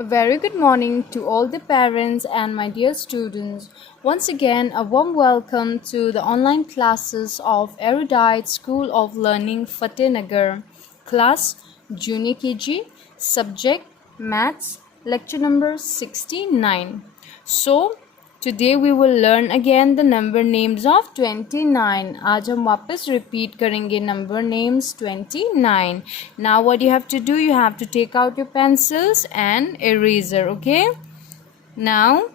A very good morning to all the parents and my dear students. Once again, a warm welcome to the online classes of Erudite School of Learning Fatehnagar. Class Junior KG, subject Maths, lecture number 69. So, today we will learn again the number names of 29. आज हम वापस repeat करेंगे number names 29. Now what you have to do, you have to take out your pencils and eraser, okay? Now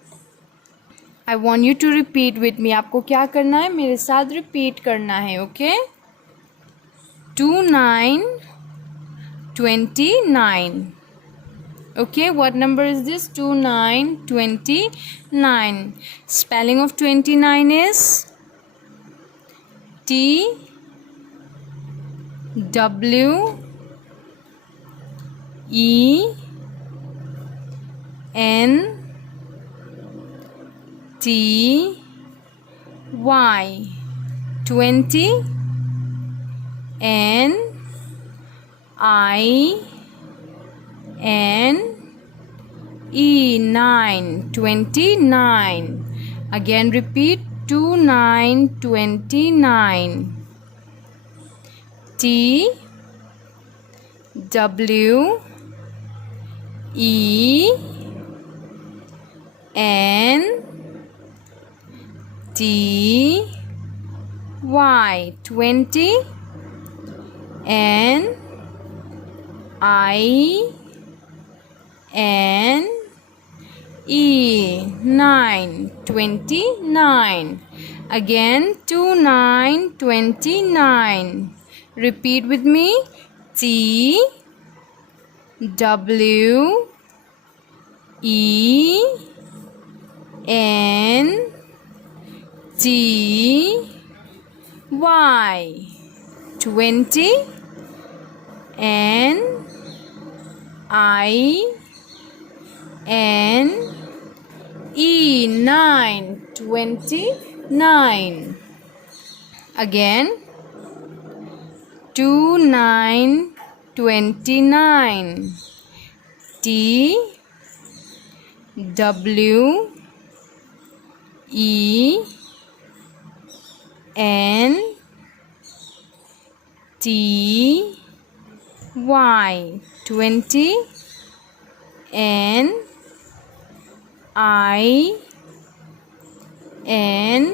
I want you to repeat with me. आपको क्या करना है, मेरे साथ repeat करना है, okay? 29 29. Okay, what number is this? 29. Spelling of 29 is T W E N T Y. 20 N I N E 9 29. Again repeat 29. T W E N T Y 20 N I N E 9 29. Again 29. Repeat with me. T W E N T Y 20 N I N E 9 29. Again 29. T W E N T Y 20 N I N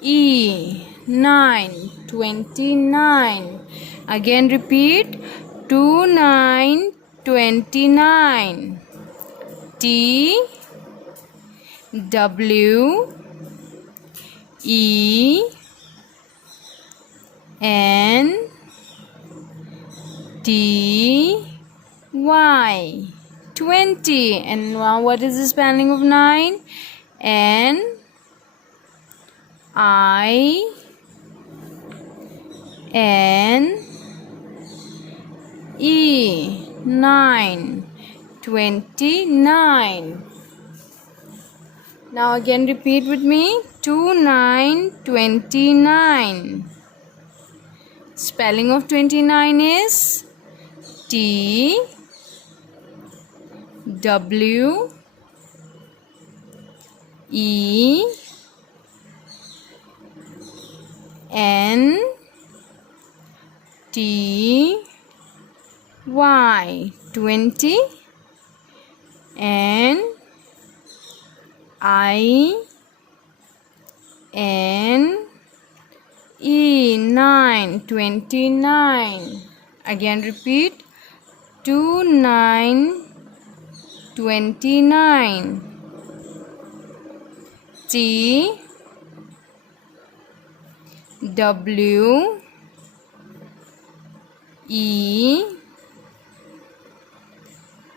E 9 29. Again repeat 29. T W E N T Y 20. And now what is the spelling of 9? N I N E 9 29. Now again repeat with me. 29. Spelling of 29 is T W E N T Y 20 N I N E 9 29. Again repeat 29. T W E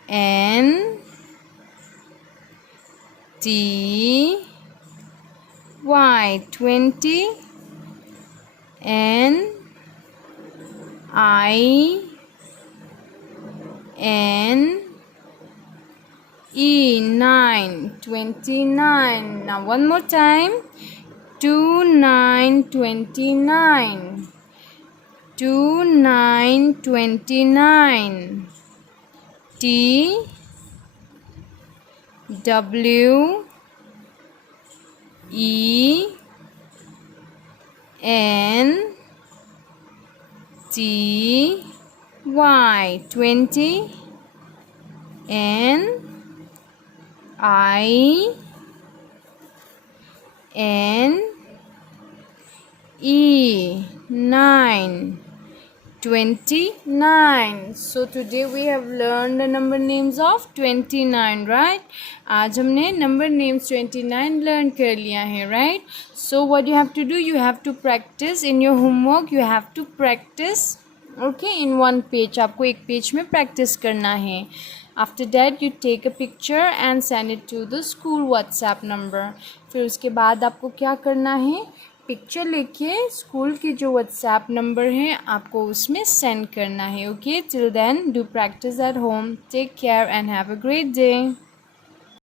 N T Y 20 N I N E 9 29. Now one more time. 29 29. T W E N T Y 20 N I N E 9 29. So today we have learned the number names of 29, right? आज हमने number names 29 learn कर लिया है, right? So what you have to do, you have to practice in your homework. You have to practice, okay, in one page. आपको एक page में practice करना है. After that you take a picture and send it to the school WhatsApp number. फिर उसके बाद आपको क्या करना है, पिक्चर लेके स्कूल की जो व्हाट्सएप नंबर है आपको उसमें सेंड करना है. Okay, till then do practice at home. Take care and have a great day.